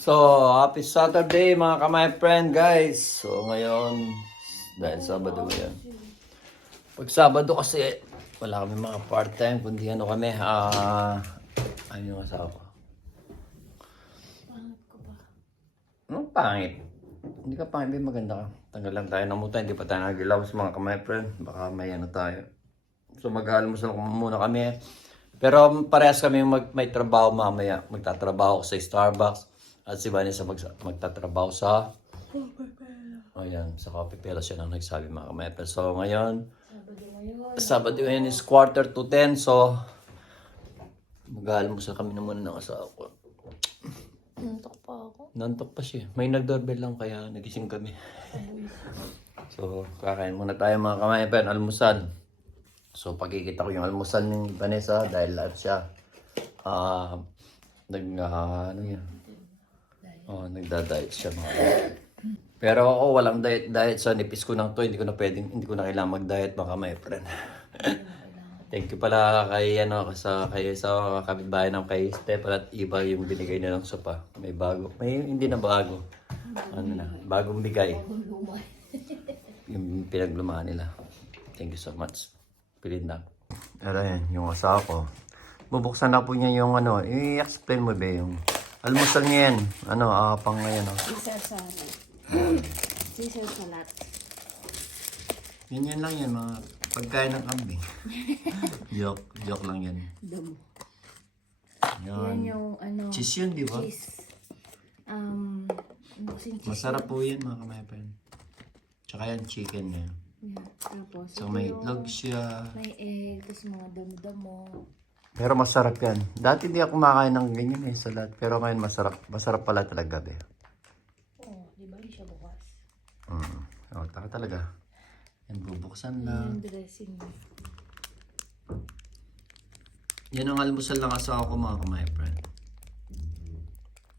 So, happy Saturday mga kamay friend guys. So, ngayon, dahil Sabado ngayon. Pag Sabado kasi, wala kami mga part-time, kundi ano kami, ano yung asawa ko? Pangit ko ba? Anong pangit? Hindi ka pangit, may maganda ka. Tanggal lang tayo ng muta, hindi pa tayo nagilaw sa mga kamay friend. Baka may ano tayo. So, mag-almusal muna kami. Pero parehas kami may trabaho mamaya. Magtatrabaho ko sa Starbucks. At si Vanessa magtatrabaho sa sa Coffee Pela siya nang nagsabi mga kamepe. So ngayon, Sabado ngayon is 9:45. So mag-aalmusal kami na muna ng asawa ko. Nantok pa ako. Nantok pa siya. May nag-doorbell lang kaya nagising kami. So kakain muna tayo mga kamepe, almusal. So pagkikita ko yung almusal ni Vanessa dahil lahat siya nagda-diet siya mga kapatid. Pero ako walang diet sa nipis ko ng to, hindi ko na kailangan mag-diet mga my friend. Thank you pala kay sa kapitbahay ng kay Steph at iba yung binigay nilang sopa. May hindi na bago. Bagong bigay. Yung pinaglumaan nila. Thank you so much. Pilin na. Pero yan, yung asawa ko. Bubuksan na po niya yung i-explain mo ba yung almusal niya yan. Pang ngayon. Caesar salad. Caesar salad. Yan lang yan, mga pagkain ng kambing. joke lang yan. Damo. Yan. Yan yung Cheese yun, di ba? cheese. Cheese. Masarap po yan, mga kamayapan. Tsaka yan, chicken niya. Yeah. Tapos, So may itlog siya. may egg, tapos mga damo-damo. Pero masarap yan. Dati di ako kumakain ng ganyan salad. Pero ngayon masarap. Masarap pala talaga, be. Oh, di ba hindi siya bukas? Taka talaga. Yan, bubuksan lang. Yung dressing. Yan ang almusal ng asawa ko, mga kamay friend.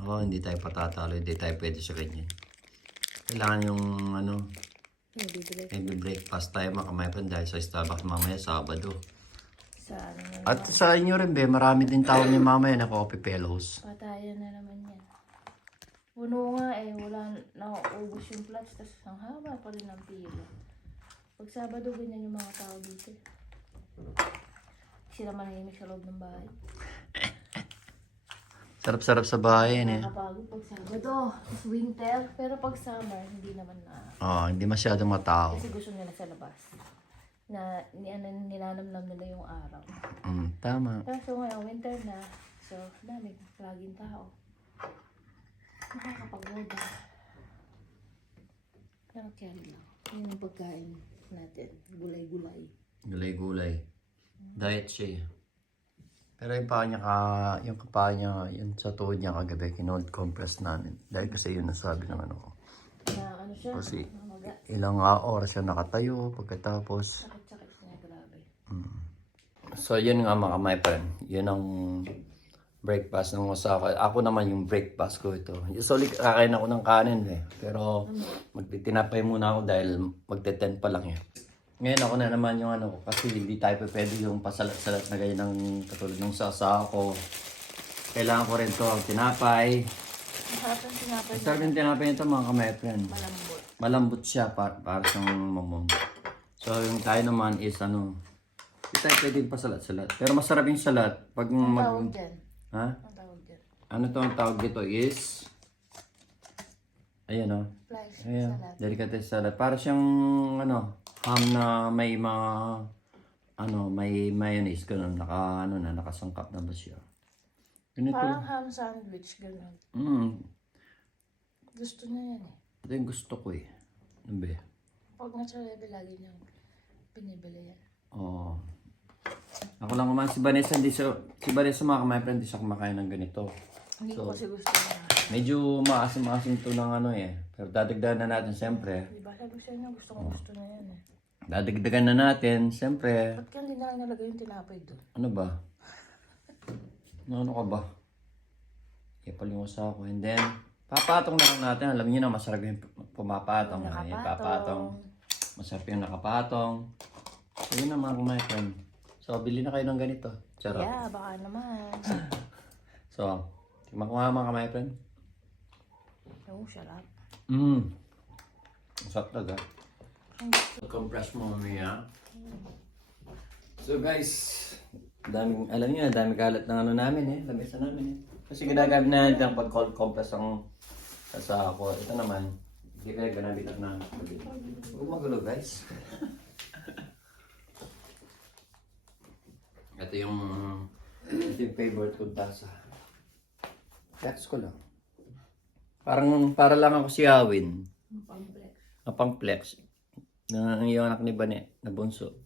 Hindi tayo patatalo. Hindi tayo pwede sa ganyan. Kailangan yung heavy breakfast tayo, mga kamay friend. Dahil sa Starbucks mamaya, Sabado. Sa At sa inyo rin, be, marami din tao niya mamaya na coffee fellows. patayan na naman yan. Puno nga wala nauubos yung plots, tapos ang haba pa rin ang pila. Pag Sabado, ganyan yung mga tao dito. Sila manahimik sa loob ng bahay. Sarap-sarap sa bahay yan Nakakapagod pag Sabado, tapos winter, pero pag summer, hindi naman na. hindi masyadong matao. Kasi gusto nila sa labas. Na nilanamnam nila yung araw. Tama. Kaso ngayon, winter na. So, dami. Laging tao. Nakakapagod. Pero kaya lang. Yun yung pagkain natin. Gulay-gulay. Gulay-gulay. Diet siya. Pero yung paa niya, yun sa tuhod niya kagabi, kinold compress namin. Dahil kasi yun nasabi ng ko. Na siya? Kasi ilang oras siya nakatayo pagkatapos. Sakit-sakit niya. Grabe. So yun nga mga my friend. Yun ang breakfast ng asawa. Ako naman yung breakfast ko ito. Usually kakain ako ng kanin Pero magtitinapay muna ako dahil magte-10 pa lang yan. Ngayon ako na naman yung kasi hindi tayo pwede yung pasalat-salat na ganyan ng katulad ng sa asawa ko. Kailangan ko rin to ang tinapay. Masarap ang tinapay. Masarap yung tinapay nito mga my friend. Malambot. Malambot siya para siyang mamon. So yung tayo naman is hindi tayo pwedeng pasalat-salat. Pero masarap yung salat pag Ang tawag dyan? Ha? Ang tawag dyan? Ano to ang tawag dito is ayan Flies. ayan, Salad. delicatessen salad. Para siyang ham na may mga may mayonnaise ganun, nakasangkap na ba siya. Ganito. Parang ham sandwich. Ganun. Gusto niya yan Ito yung gusto ko Be? Pag nasa level, lagi niyang pinibili yan. Ako lang naman si Vanessa mga kamay friend, hindi siya kumakain ng ganito. Hindi ko kasi gusto niya. Medyo maasim-asim to ng Pero dadagdagan na natin siyempre. Diba sabi sa inyo, gusto na yan Dadagdagan na natin siyempre. Ba't kaya hindi na lang nalagay yung tinapay doon? Ano ba? Ano ka ba? Ipal yung usawa ko. And then, papatong na lang natin. Alam niyo na masarap yung pumapatong. Papatong. Masarap yung nakapatong. So yun na mga kumain. So, bili na kayo ng ganito. Charot. Yeah, baka naman. So, tingnan ko nga mga kamay friend. Oh, sarap. Sarap talaga. Compress mo mamaya. So guys, daming, alam niyo, daming kalat ng ano namin eh, lamesa namin eh. Kasi ginagamit na natin ang pag-compress ang sa ako. Ito naman, hindi kaya ganabitan na. Huwag magulo guys. Ito yung favorite kong tasa. Flex ko lang. Para lang ako si Awin. Pamplex. Ang yung anak ni Bane, na bunso.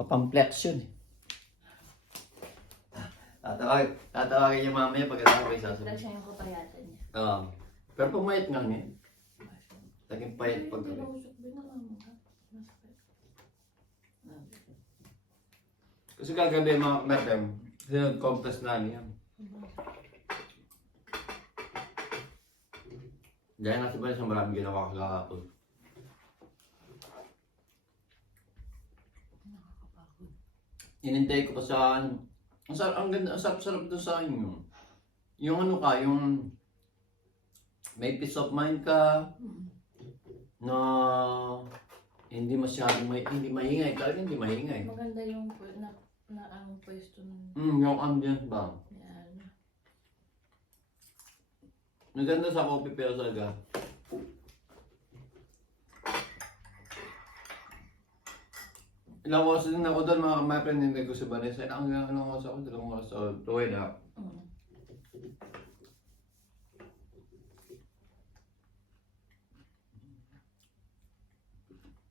Pamplex yun eh. Tatawagin niya mamaya pagkatapos ay Wala sasabihin. siya yung kapayatan niya. Pero pumayat nga niya. Laging payat pag gabi. Kasi kagabi mga kamertem, kasi nag-compress na niya. Dahil nga si Bane sa maraming ginawa kagahapon. Inintay ko pa sa ang sarap doon sa inyo. Yung ano ka, yung may peace of mind ka na hindi masyadong hindi maingay. Talagang hindi maingay. Maganda yung na ang pwesto nun. Yung ambience ba? Yan. Maganda sa coffee pero talaga. Ilang oras din ako doon mga friend, hindi ko si Vanessa. Ilang oras ako, 2 oras ako. Tuwid na.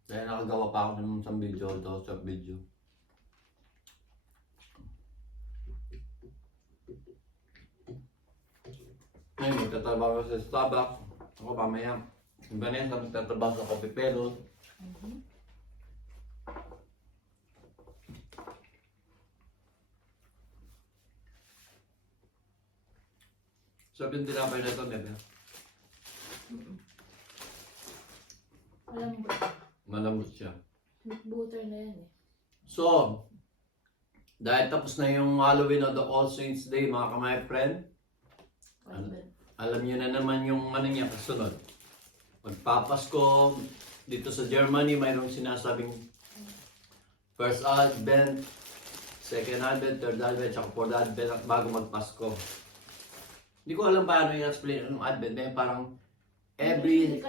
Kaya nakagawa pa ako ng isang video, short video. Ngayon, magtatrabaho ko sa Starbucks. Ako mamaya. Si Vanessa, magtatrabaho sa Coffee Pero. Sabi yung tinapay na ito, Bebe. Alam mo ba? Malambot siya. With butter na yan eh. So, dahil tapos na yung Halloween o the All Saints Day, mga kamay friend, alam niyo na naman yung ano niya kasunod. Magpapasko, dito sa Germany, mayroong sinasabing First Advent, Second Advent, Third Advent, saka Fourth Advent bago magpasko. Hindi ko alam paano i-explain anong Advent. May parang every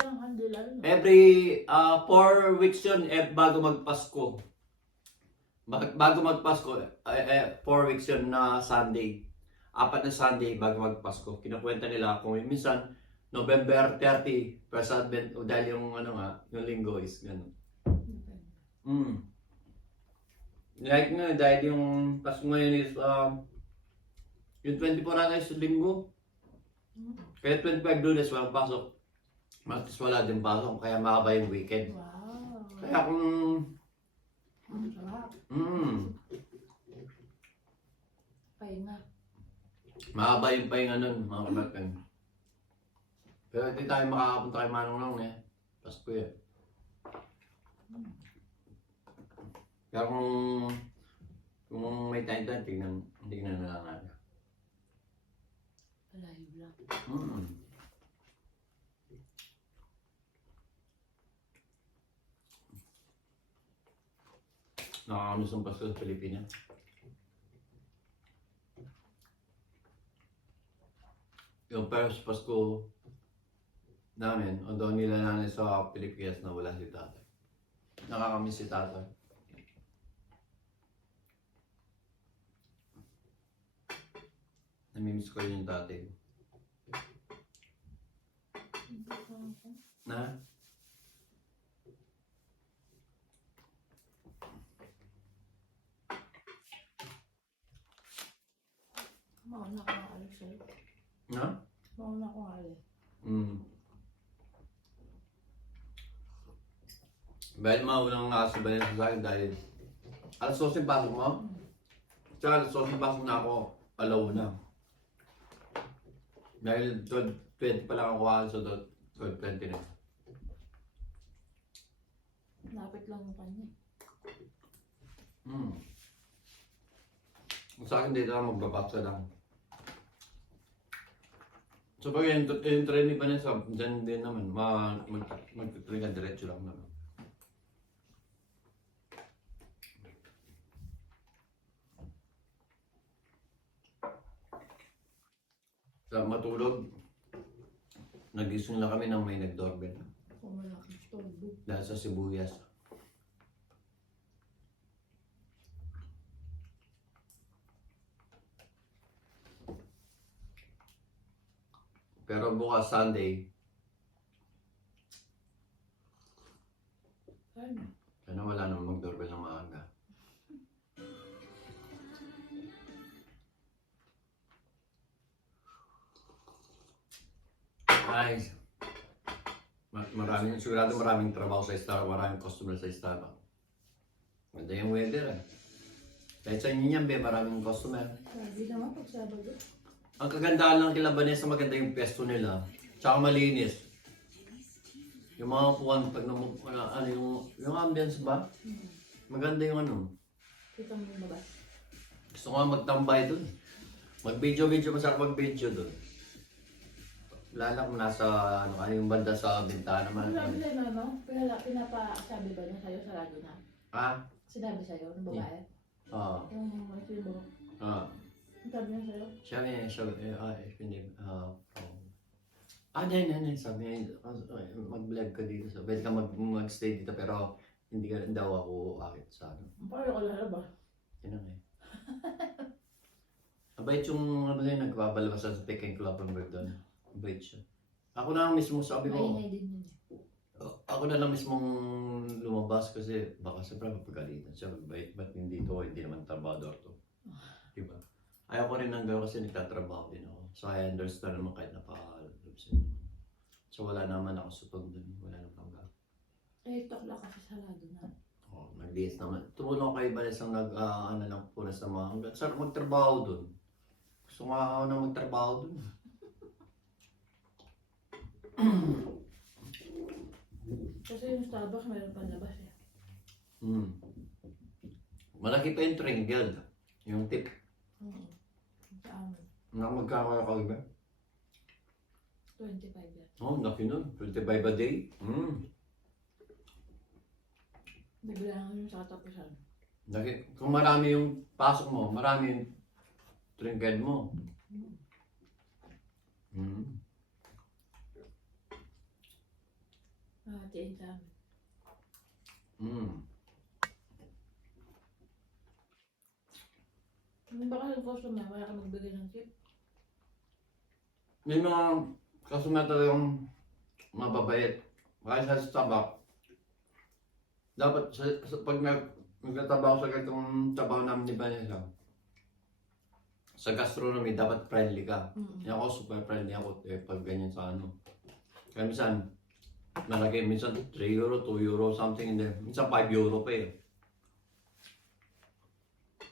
4 weeks yun bago magpasko. Bago magpasko, 4 weeks yun na Sunday. 4 na Sunday bago magpasko. Kinukwenta nila kung minsan November 30, First Advent, o dahil yung ano nga, yung linggo is gano'n. Like nga, dahil yung Pasko ngayon is yung 24 na is linggo. Kaya 25 Lunes walang pasok. Martes wala din pasok, kaya mahaba yung weekend. Wow. Kaya kung Sarap. Pahinga. mahaba yung pahinga nun, mga kamarkan. Pero hindi tayo makakapunta kay Manong Long eh. Pasko yan. Kaya kung may time-time, tingnan na lang natin. Alive lang. Nakakamiss ang Pasko sa Pilipinas. Yung first Pasko namin, although nila nanay sa Pilipinas na wala si tatay. Nakakamiss si tatay. Namimiss ko rin yung tatay. Na? Mauna ko nga alis sa'yo. Na? Mauna ko nga alis. Dahil maunang nakasabay sa akin dahil alas 12 yung pasok mo? Tsaka alas 12 yung pasok na ako, alaw na. Dahil 20 pa lang ako alas so 12:20 na. Lapit lang yung kanya. Sa akin dito lang magbabaksa lang. So pag yung trainee pa niya, dyan din naman, magtutuloy ka diretso lang naman. Sa matulog, nagising lang kami nang may nag-doorbell. Kung malaking storbo. Dahil sa sibuyas. Pero bukas Sunday, Ano? ano wala nang mag-doorbell ng maaga. Ay, sigurado maraming trabaho sa Starbucks, maraming customer sa Starbucks. Ganda yung weather eh. Kahit sa inyo niyan, maraming customer. Sabi naman pag Sabado. Ang kagandahan lang kila Vanessa, maganda yung pesto nila. Tsaka malinis. Yung mga upuan, pag yung ambience ba? Maganda yung ano. Kita mo yung labas. Gusto ko nga magtambay dun. Mag-video, masarap mag-video dun. Lala kung nasa, yung banda sa bintana man. Sinabi sa'yo na, no? Pinapasabi ba niya sa'yo sa radyo na? Ah? Sinabi sa'yo ng babae? Oo. Yung sino? Ah. Ang sabi niya sa'yo? Hindi. Sabi niya, mag-vlog ka dito. Pwede ka mag-stay dito pero hindi ka daw ako akit sa ano. Paano ka lalabas? Yun ang eh. Abait yung nagpapalabasan sa Peking Club ng doon. Abait siya. Ako na lang mismo sabi ko. Maingay din yun. Ako na lang mismong lumabas kasi baka siyempre mapagalitan siya. Ba't hindi to? Hindi naman trabador to. Diba? Ayaw ko rin nang gawin kasi nagtatrabaho din ako. So I understand naman kahit napaka-lubsin naman. So wala naman ako supag dun. Wala naman akong gawin. Eh, takla kasi sarado na. Oh, nag-DS naman. Tumulong kay Vanessa lang punas sa mga. Ang sarap magtrabaho dun. Gusto nga ako na magtrabaho dun. Kasi yung Starbucks mayroon pang labas eh. Malaki pa yung triangle. Yung tip. Sa amin. Magkakaya ka ba? 25 yan. Oh, laki nun. 25 a day. Bibilangan yung sa katapusan. Kung marami yung pasok mo, marami yung trinket mo. Hatiin sa amin. Hindi ba kasi customer, wala ka magbigay ng tip? May mga customer talagang mababait. Kaya sa Starbucks, dapat pag nagtatrabaho sa ganitong trabaho namin ni Vanessa, sa gastronomy, dapat friendly ka. Ako, super friendly ako pag ganyan sa ano. Kaya minsan, malaki, minsan 3 euro, 2 euro, something in there. Minsan 5 euro pa eh.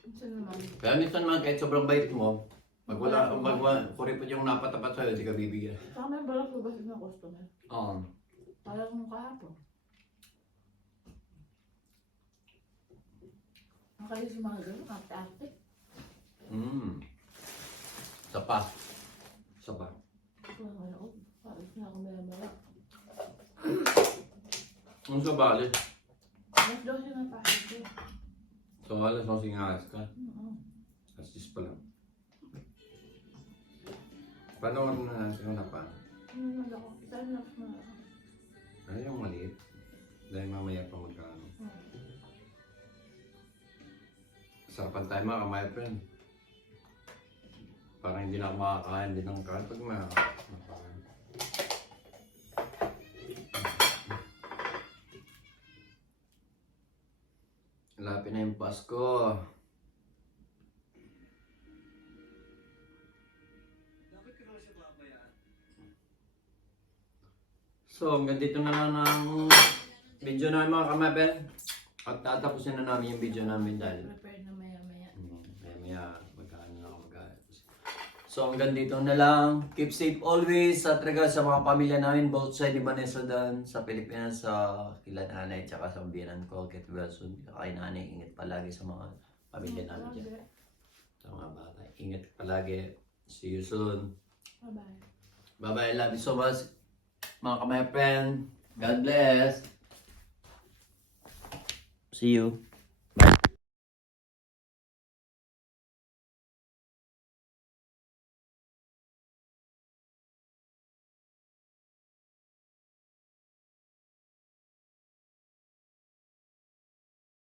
Minsan naman. Kaya minsan naman, kahit sobrang bait mo, kuripot yung napatapat sa'yo, hindi ka bibigyan. Saka may balas lugas ng customer. Oo. Parang nung kahapon. Ang kayo sa mga gano'n, arte-arte. Isa pa. Wala nga loob. Paris na ako maya-maya. Ang sa bali. Alas 12 na pasok ko. So, alas mo singalas ka. Alas 10 pa lang. Paano na natin na pa? Ano ako? Time lapse na ako. Ay, yung maliit. Dahil mamaya pa magkano. Sarapan tayo mga my friend. Parang hindi na ako makakain din ng kain pag makakain. Lapit na yung Pasko. So, hanggang dito na lang ang video namin mga kamabel. At tatapusin na namin yung video namin dahil Prepare na maya-maya. maya magkaan na ako So, hanggang dito na lang. Keep safe always. At regard sa mga pamilya namin, both side ni Vanessa Dan, sa Pilipinas, sa kila nanay, tsaka sa biyanan ko, Get Wilson. Kay nanay, ingat palagi sa mga pamilya namin dyan. Sa mga bata. Ingat palagi. See you soon. Bye-bye. Bye-bye. Love you so much. Mga kamay friend. God bless. See you. Bye.